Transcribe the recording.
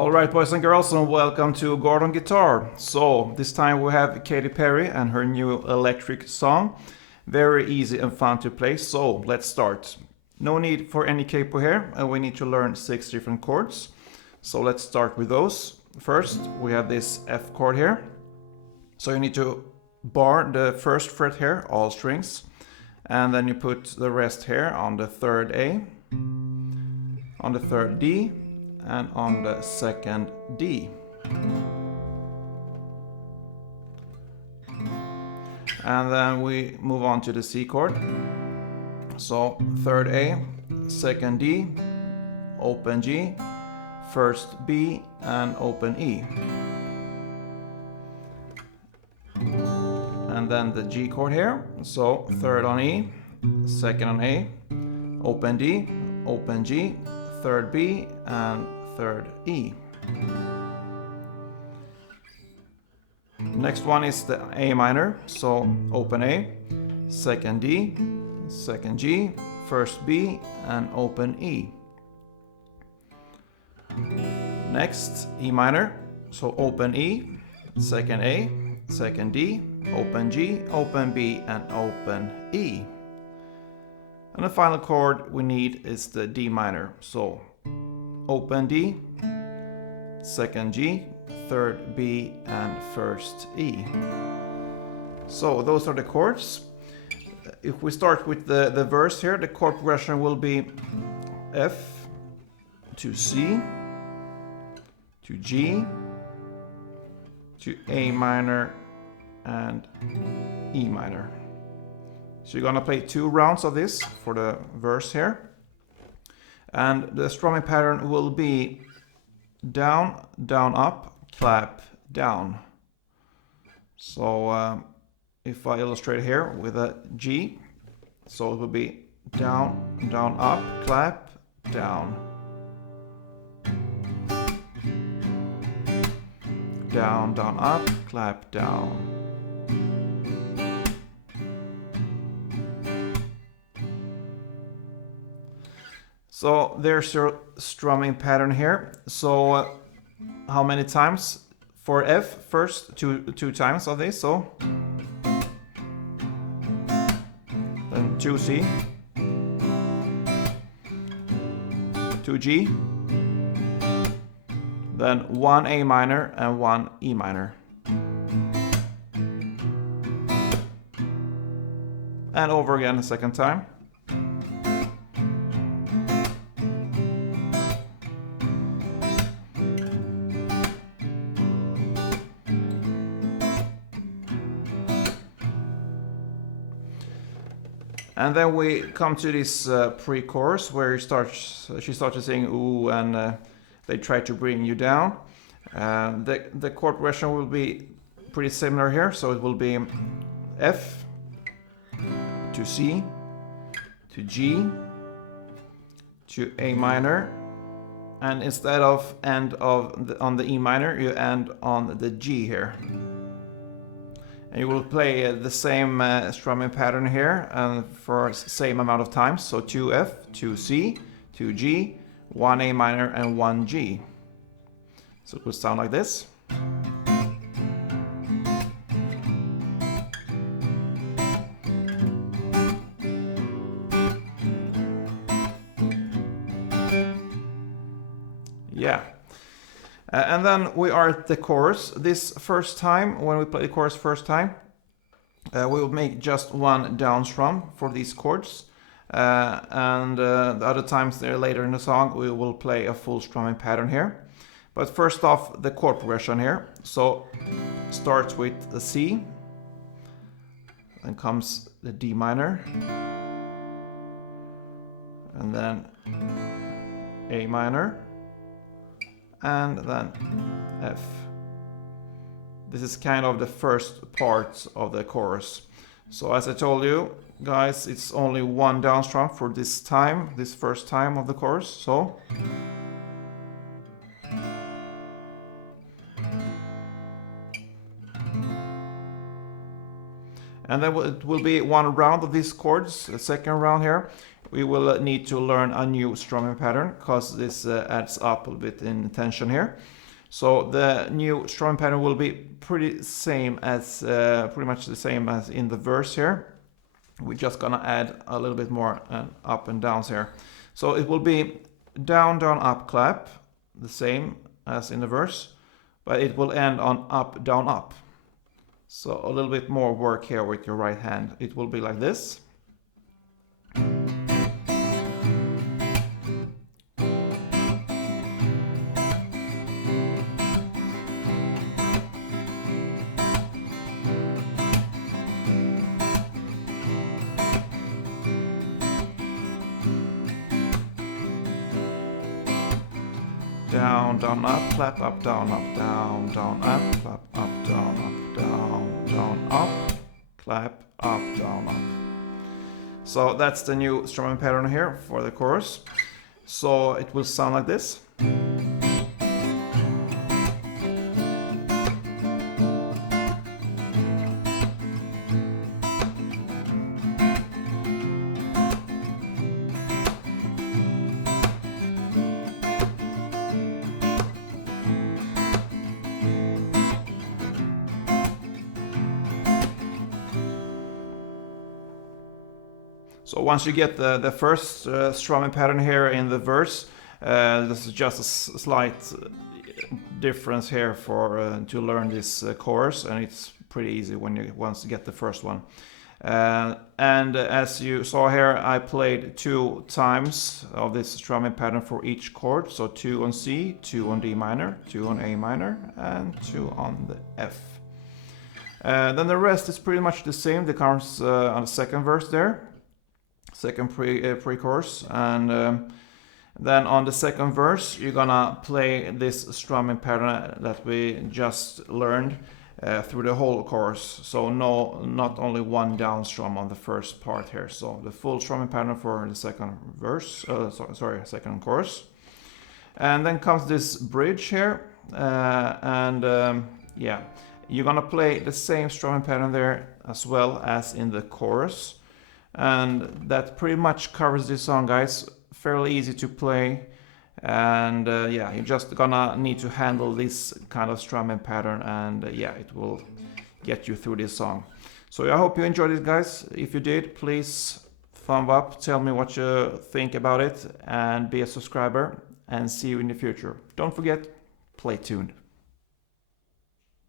Alright boys and girls, and welcome to Gordon Guitar. So this time we have Katy Perry and her new electric song. Very easy and fun to play, so let's start. No need for any capo here, and we need to learn 6 different chords. So let's start with those. First we have this F chord here. So you need to bar the first fret here, all strings. And then you put the rest here on the third A, on the third D, and on the second D. And then we move on to the C chord. So third A, second D, open G, first B, and open E. And then the G chord here. So third on E, second on A, open D, open G, third B, and third E. Next one is the A minor, so open A, second D, second G, first B, and open E. Next, E minor, so open E, second A, second D, open G, open B, and open E. And the final chord we need is the D minor, so open D, second G, third B, and first E. So those are the chords. If we start with the verse here, the chord progression will be F to C to G to A minor and E minor. So you're gonna play 2 rounds of this for the verse here. And the strumming pattern will be down, down, up, clap, down. So if I illustrate here with a G, so it will be down, down, up, clap, down. Down, down, up, clap, down. So there's your strumming pattern here. So how many times? For F, first two times of this, so then 2 C, 2 G, then 1 A minor and 1 E minor. And over again the second time. And then we come to this pre-chorus where she starts to sing ooh, and they try to bring you down. The chord progression will be pretty similar here, so it will be F to C to G to A minor, and instead of end on the E minor, you end on the G here. And you will play the same strumming pattern here for same amount of times. So 2 F, 2 C, 2 G, 1 A minor, and 1 G. So it will sound like this. Yeah. And then we are at the chorus. This first time, when we play the chorus first time, we will make just 1 down strum for these chords. And the other times there later in the song, we will play a full strumming pattern here. But first off, the chord progression here. So starts with the C, then comes the D minor, and then A minor, and then F. This is kind of the first part of the chorus. So as I told you guys, it's only 1 down strum for this first time of the chorus. So and then it will be 1 round of these chords, the second round here, we will need to learn a new strumming pattern because this adds up a bit in tension here. So the new strumming pattern will be pretty much the same as in the verse here. We're just gonna add a little bit more up and downs here. So it will be down, down, up, clap, the same as in the verse, but it will end on up, down, up. So a little bit more work here with your right hand. It will be like this. Down, down, up, clap, up, down, up, down, down, up, clap, up, down, up, down, down, up, clap, up, down, up. So that's the new strumming pattern here for the chorus. So it will sound like this. So once you get the first strumming pattern here in the verse, this is just a slight difference here for to learn this chorus, and it's pretty easy when you once you get the first one. And as you saw here, I played 2 times of this strumming pattern for each chord. So 2 on C, 2 on D minor, 2 on A minor, and 2 on the F. Then the rest is pretty much the same. That comes on the second verse there. Second pre-chorus, and then on the second verse you're gonna play this strumming pattern that we just learned through the whole chorus. So not only one down strum on the first part here. So the full strumming pattern for the second verse, second chorus, and then comes this bridge here, yeah, you're gonna play the same strumming pattern there as well as in the chorus. And that pretty much covers this song, guys. Fairly easy to play, and yeah, you're just gonna need to handle this kind of strumming pattern, and yeah, it will get you through this song. So I hope you enjoyed it, guys. If you did, please thumb up, tell me what you think about it, and be a subscriber, and see you in the future. Don't forget, play tuned.